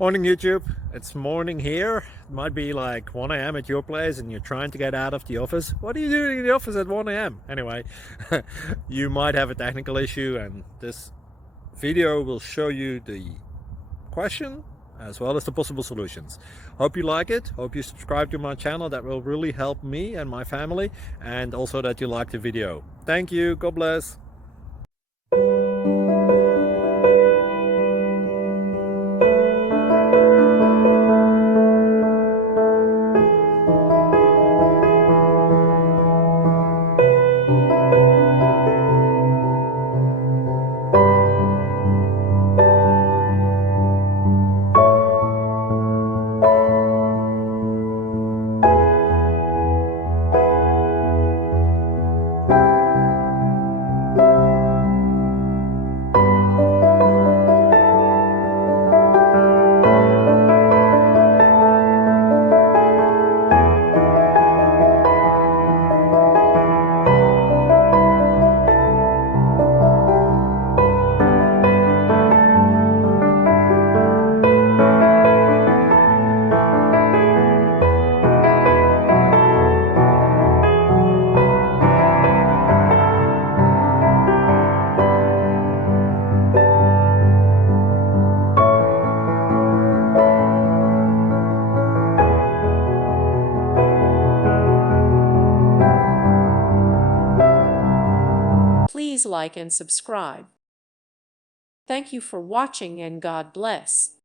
Morning YouTube, it's morning here. It might be like 1 a.m. at your place and you're trying to get out of the office. What are you doing in the office at 1 a.m.? Anyway, you might have a technical issue and this video will show you the question as well as the possible solutions. Hope you like it, hope you subscribe to my channel. That will really help me and my family, and also that you like the video. Thank you, God bless. Please like and subscribe. Thank you for watching and God bless.